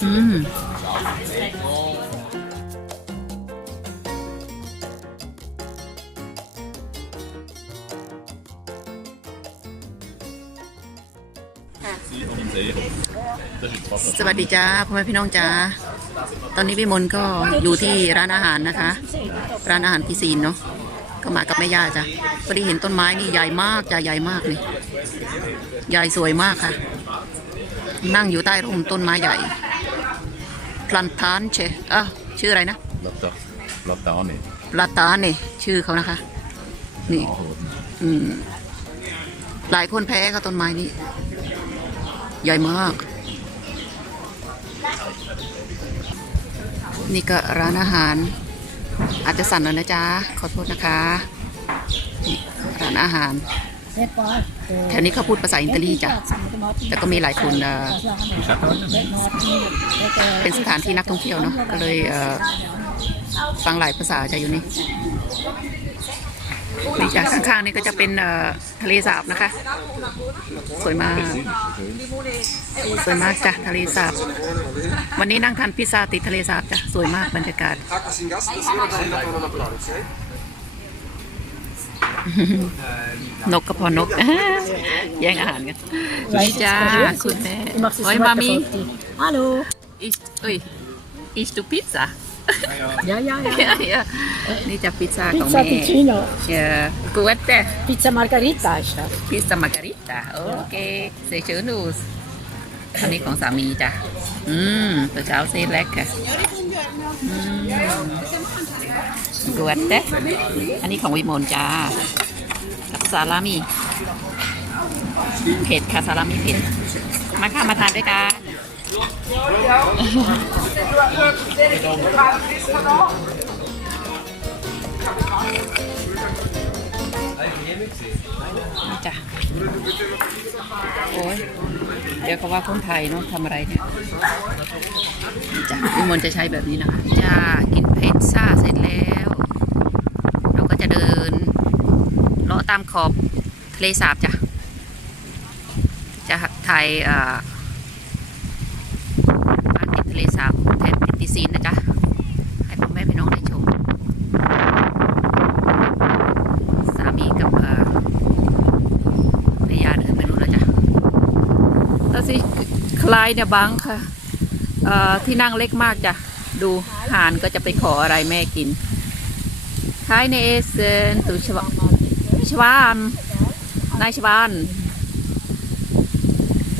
อืมสวัสดีจ้าพ่อแม่พี่น้องจ้าตอนนี้พี่มนต์ก็อยู่ที่ร้านอาหารนะคะ ร้านอาหารพีซีนเนาะก็มากับแม่ย่าจ้ะพอดีเห็นต้นไม้นี่ใหญ่มากจ้ะใหญ่มากเลยใหญ่สวยมากค่ะ นั่งอยู่ใต้ร่มต้นไม้ใหญ่ พลันทานเชอะชื่ออะไรนะ Lotta. Lotta Ani. ลาตาเนี่ยชื่อเขานะคะ นี่ Ja, อืมหลายคนแพ้กับต้นไม้นี้ ใหญ่มาก นี่ก็ร้านอาหาร อาจจะสั่นหน่อยนะจ๊ะ ขอโทษนะคะนี่ร้านอาหาร แถวนี้เขาพูดภาษาอิตาลีจ้ะแต่ก็มีหลายคนเป็นสถานที่นักท่องเที่ยวเนาะก็เลยฟังหลายภาษาจะอยู่นี่นี่จากข้างๆนี่ก็จะเป็นทะเลสาบนะคะ สวยมาก สวยมากจ้ะทะเลสาบ วันนี้นั่งทานพิซซ่าติดทะเลสาบจ้ะสวยมากบรรยากาศ นกก็พอนกแย่งอาหารกันนี่จ้าคุณแม่โอ้ยมามี Hallo. อิสเอ้ยอิสตูพิซซ่า Ja, ja, ja. นี่จะพิซซ่าของ Pizza แม่ Ticino. เอ่อกูเวตเต้ Pizza Margarita ist das. พิซซ่ามาการิตาโอเคเซเชอร์นูสอันนี้ของสามีจ้ะ อืมตัวเช้าเซเล็กค่ะอืม กวดเด้อันนี้ของวิมลจ้า กับซาลามีเผ็ดค่ะซาลามีเผ็ด มาค่ะมาทานด้วยกัน จ้ะโอ้ยเดี๋ยวเขาว่าคนไทยเนาะทำอะไรเนี่ยจ้ะวิมลจะใช้แบบนี้นะคะจ้ากินพิซซ่าเสร็จแล้ว เราก็จะเดินเลาะตามขอบทะเลสาบจ้ะจะถ่ายอ่อบ้านติดทะเลสาบแถบติดซีนนะจ๊ะให้พ่อแม่พี่น้องได้ชม สามีกับเอ่อภรรยาเดินไปนู่นแล้วจ้ะแล้วสิค ลายเนี่ยบังค่ะเอ่อที่นั่งเล็กมากจ้ะ ดูห่านก็จะไปขออะไรแม่กินคายในเอเซนตุชวาชวานนายชวาน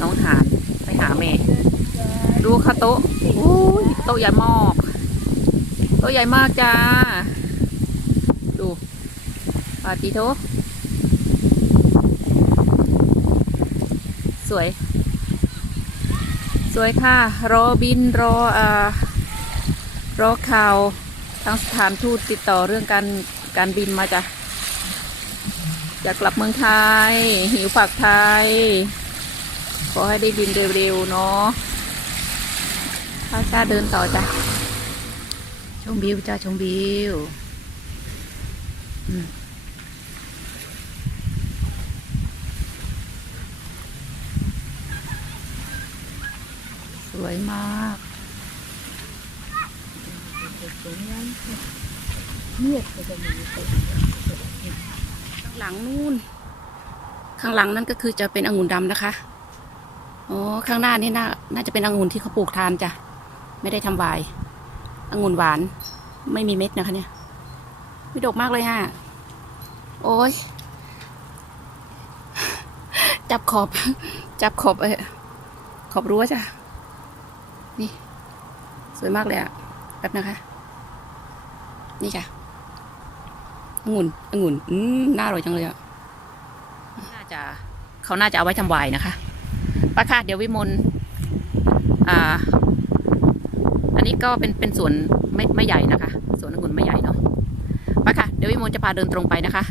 น้องห่านไปหาแม่ ดูค่ะโต๊ะโอ้ยโต๊ะใหญ่มากโต๊ะใหญ่มากจ้า ดูปาติโทสวย สวยค่ะ รอบินรออ่อรอข่าวทางสถานทูตติดต่อเรื่องการการบินมาจ้ะอยากกลับเมืองไทย หิวฝากไทย ขอให้ได้บินเร็วๆเนาะถ้ากล้าเดินต่อจ้ะชมวิวจ้าชมวิวอืม วยมากข้างหลังนู่น ข้างหลังนั่นก็คือจะเป็นองุ่นดำนะคะ อ๋อ ข้างหน้านี่น่า น่าจะเป็นองุ่นที่เขาปลูกทานจ้ะ ไม่ได้ทำวน์องุ่นหวาน ไม่มีเม็ดนะคะเนี่ยวิดกมากเลยฮะ โอ้ย จับขอบ จับขอบเออขอบรั้วจ้ะ นี่ สวยมากเลยอะแป๊บนะคะ นี่จ้ะองุ่นองุ่นอืมน่าอร่อยจังเลยอะน่าจะเขาน่าจะเอาไว้ทำไวน์นะคะไปค่ะเดี๋ยววิมลอ่า อันนี้ก็เป็นเป็นสวนไม่ไม่ใหญ่นะคะสวนองุ่นไม่ใหญ่เนาะไปค่ะเดี๋ยววิมลจะพาเดินตรงไปนะคะ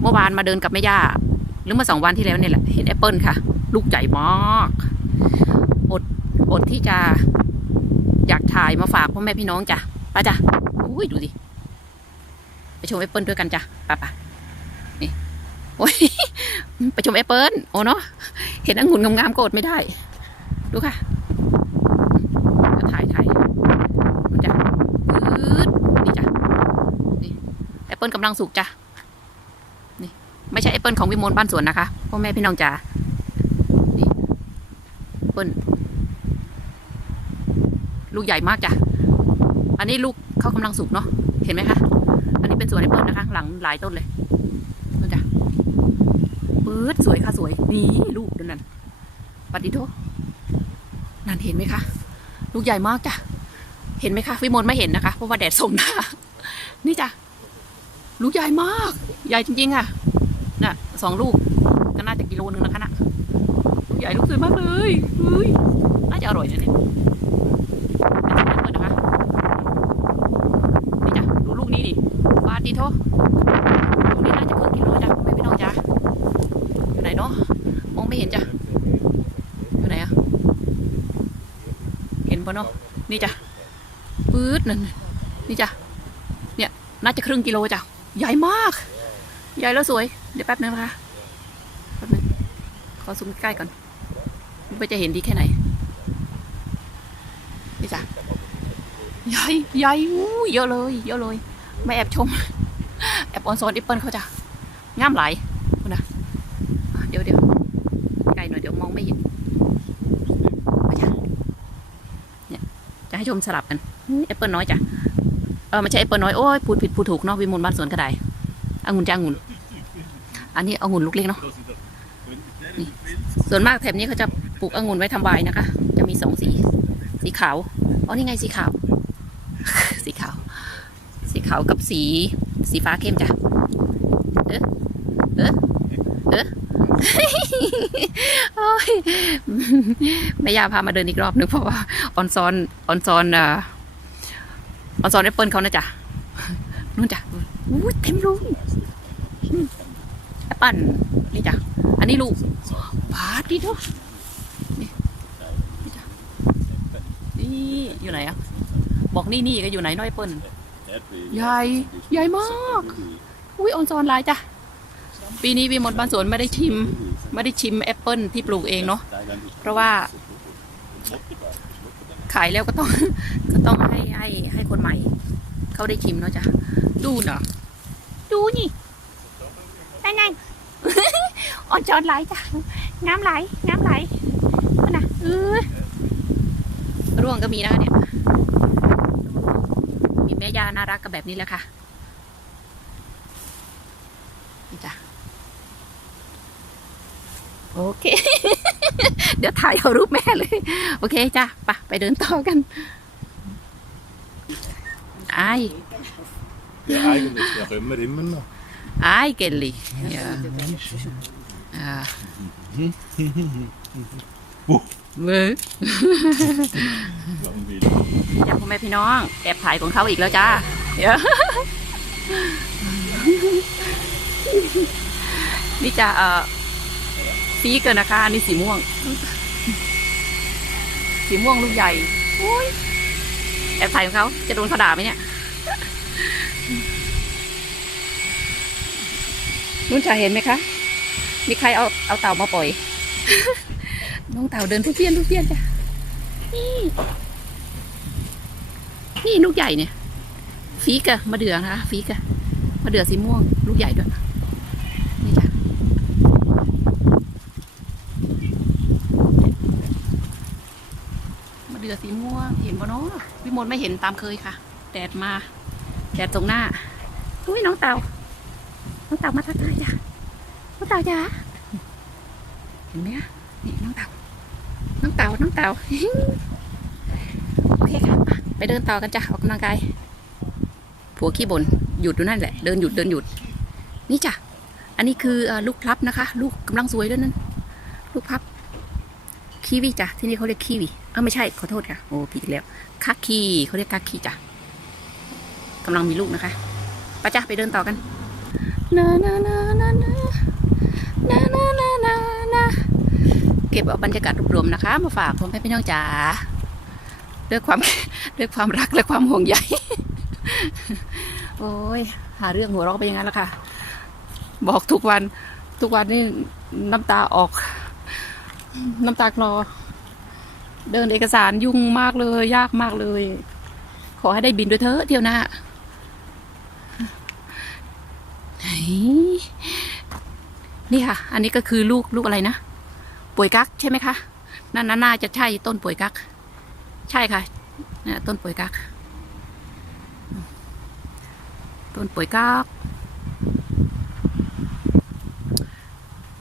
เมื่อวานมาเดินกับแม่ย่าหรือเมื่อสองวันที่แล้วเนี่ยแหละเห็นแอปเปิลค่ะ ลูกใหญ่มาก อดที่จะอยากถ่ายมาฝากพ่อแม่พี่น้องจ้ะไปจ้ะอุ้ยดูดิไปชมแอปเปิลด้วยกันจ้ะป้าป้านี่โอ้ยไปชมแอปเปิลโอ้เนาะเห็นองุ่นงามๆก็อไม่ได้ ดูค่ะถ่ายถ่ายจ้ะปื๊ดนี่จ้ะนี่แอปเปิลกำลังสุกจ้ะนี่ไม่ใช่แอปเปิลของวิมลบ้านสวนนะคะพ่อแม่พี่น้องจ้ะนี่แอปเปิล ลูกใหญ่มากจ้ะ อันนี้ลูกเขากำลังสุกเนาะ เห็นไหมคะ อันนี้เป็นสวนแอปเปิลนะคะ หลังหลายต้นเลยนั่นจ้ะปื๊ดสวยค่ะสวย นี่ลูกดนั่นปฏิโทนั่นเห็นไหมคะ ลูกใหญ่มากจ้ะ เห็นไหมคะวิมลไม่เห็นนะคะ เพราะว่าแดดส่งหน้า นี่จ้ะ ลูกใหญ่มาก ใหญ่จริงๆค่ะ น่ะสองลูกก็น่าจะกิโลนึงนะคะน่ะ ใหญ่ลูกสวยมากเลยเฮ้ยน่าจะอร่อยนะเนี่ยเป็นสวนแอปเปิลนะคะนี่จ้ะดูลูกนี้ดิปาติโทลูกนี้น่าจะครึ่งกิโลจ้ะไม่พี่น้องจ้ะอยู่ไหนเนาะมองไม่เห็นจ้ะอยู่ไหนอะเห็น ปะเนาะนี่จ้ะปื๊ดนั่นนี่จ้ะเนี่ยน่าจะครึ่งกิโลจ้ะใหญ่มาก ใหญ่แล้วสวย เดี๋ยวแป๊บนึงนะคะแป๊บนึงขอซูมใกล้ก่อนไม่จะเห็นดีแค่ไหนนี่จ้ะใหญ่ใหญ่อู้เยอะเลย เยอะเลย ไม่แอบชม แอบออนโซนแอปเปิลเขาจ้ะงามหลายคุณนะอะเดี๋ยวเดี๋ยวไกลหน่อยเดี๋ยวมองไม่เห็นเอาจ้ะเนี่ย จะให้ชมสลับกันแอปเปิลน้อยจ้ะเออไม่ใช่แอปเปิลน้อยโอ้ยพูดผิดพูดถูกเนาะวิมลบ้านสวนก็ได้องุ่นจ้างุ่นอันนี้องุ่นลูกเล็กเนาะนี่ส่วนมากแถบนี้เขาจะปลูกองุ่นไว้ทำไวน์นะคะ จะมีสองสี สีขาวอ๋อนี่ไงสีขาว สีขาว สีขาวกับสีสีฟ้าเข้มจ้ะเออเออเออ แม่ยาพามาเดินอีกรอบนึงเพราะว่าออนซอนออนซอนออาซอนแอปเปิลเขานะจ๊ะนู่นจ้ะอู้เต็มลูแอปเปิลนี่จ้ะอันนี้ลูกบาดดิทุกนี่นี่จ้ะนี่อยู่ไหนอะบอกนี่นี่ก็อยู่ไหนน้อยเปิลใหญ่ใหญ่มาก อุ้ยออนซอนลายจ้ะ ปีนี้วีมดบ้านสวนไม่ได้ชิม ไม่ได้ชิมแอปเปิลที่ปลูกเองเนาะเพราะว่า ขายแล้วก็ต้อง ก็ต้องให้ให้ให้คนใหม่ เขาได้ชิมเนาะจ้ะดูเนาะดูนี่นั่นไงอ่อนจอนไหลจ้ะน้ำไหลน้ำไหลนั่นนะเออร่วงก็มีนะคะเนี่ยมีแม่ยาน่ารักกับแบบนี้แหละค่ะ นี่จ้ะ โอเค เดี๋ยวถ่ายเอารูปแม่เลย โอเคจ้ะไปไปเดินต่อกันไอาย Ja, eigentlich. Ja, können wir immer noch. ไอายเกลลี่อ่าอ่าเว้ย Langweilig. จ้าพ่อแม่พี่น้องแอบถ่ายของเขาอีกแล้วจ้าเดี๋ยว นี่จะเอ่อ สีเกินนะคะอันนี่สีม่วง สีม่วงลูกใหญ่โอ้ยแอบถ่ายของเขาจะโดนเขาด่าไหมเนี่ยนุ่นชาเห็นไหมคะ มีใครเอาเอาเต่ามาปล่อย น้องเต่าเดินทุกเพี้ยนทุกเพี้ยนจ้ะนี่ นี่ลูกใหญ่เนี่ย ฟีกอะมะเดือนะคะฟีกอะมะเดือสีม่วง ลูกใหญ่ด้วย นี่จ้ะ มะเดื่อสีม่วง เห็นปะเนาะพี่มนไม่เห็นตามเคยค่ะ แดดมา แดดตรงหน้า อุ้ยน้องเต่า น้องเต่ามาทักทายจ้ะน้องเต่าจ้ะเห็นไหมคะนี่น้องเต่า น้องเต่า น้องเต่า โอเคค่ะ ไปเดินต่อกันจ้ะ ออกกำลังกาย ผัวขี้บน่น หยุดอยู่นั่นแหละ เดินหยุด เดินหยุด นี่จ้ะ อันนี้คือเอ่อลูกพลับนะคะ ลูกกำลังสวยด้วยนั่น ลูกพลับ คีวีจ้ะที่นี่เขาเรียกคีวีเออไม่ใช่ขอโทษค่ะโอ้ผิดแล้วคาคีเขาเรียกคาคีจ้ะกำลังมีลูกนะคะไปจ้ะไปเดินต่อกันนานานานานานานานานานาเก็บเอาบรรยากาศรวมๆนะคะ มาฝากพ่อแม่พี่น้องจ๋าด้วยความด้วยความรักและความห่วงใยโอ้ยหาเรื่องหัวเราะไปอย่างนั้นแหละค่ะ บอกทุกวันทุกวันนี่น้ำตาออก น้ำตาคลอ เดินเอกสารยุ่งมากเลย ยากมากเลย ขอให้ได้บินด้วยเถอะเที่ยวหน้านี่ค่ะ อันนี้ก็คือลูกลูกอะไรนะป่วยกักใช่ไหมคะนั่นน่าจะใช่ต้นป่วยกัก ใช่ค่ะนี่ต้นป่วยกัก ต้นป่วยกัก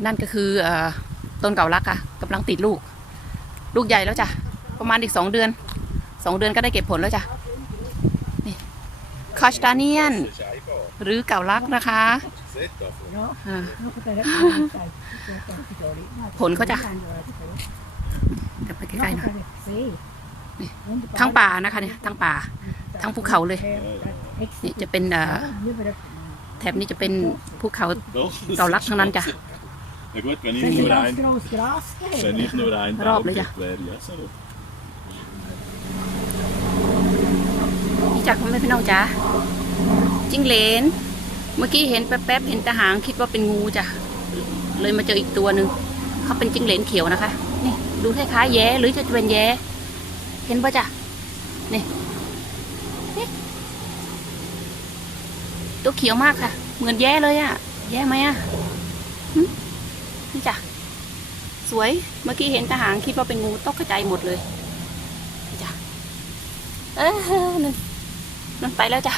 นั่นก็คือเออ ต้นเก่ารักค่ะกำลังติดลูก ลูกใหญ่แล้วจ้ะประมาณอีกสองเดือนสองเดือนก็ได้เก็บผลแล้วจ้ะนี่คาสตาเนียน Det er ikke bare หรือเก่ารักนะคะ sett derfor. Ja. อ่า Nå skal jeg ผลเขาจะเดี๋ยวไปใกล้ๆหน่อย Se. ทั้งป่านะคะเนี่ยทั้งป่า ทั้งภูเขาเลยนี่จะเป็นเอ่อแถบนี้จะเป็นภูเขาเก่ารักทั้งนั้นจ้ะ Det er godt, men Det ikke er noe regn. gras, gras, gras. Men ikke noe regn. Rap litt, ja. Vær, ja, så. นี่จากพ่อแม่พี่น้องจ้าจิ้งเหลน เมื่อกี้เห็นแป๊บๆเห็นแตะหางคิดว่าเป็นงูจ้ะเลยมาเจออีกตัวหนึ่งเขาเป็นจิ้งเหลนเขียวนะคะ นี่ดูคล้ายๆแย้หรือจะเป็นแย้ เห็นปะจ้ะนี่นี่ตัวเขียวมากค่ะ เหมือนแย้เลยอะแย้ไหมอะหึ นี่จ้ะ สวย เมื่อกี้เห็นแตะหางคิดว่าเป็นงูตกกระจายหมดเลยนี่จ้ะ เออนั่นนั่นไปแล้วจ้ะ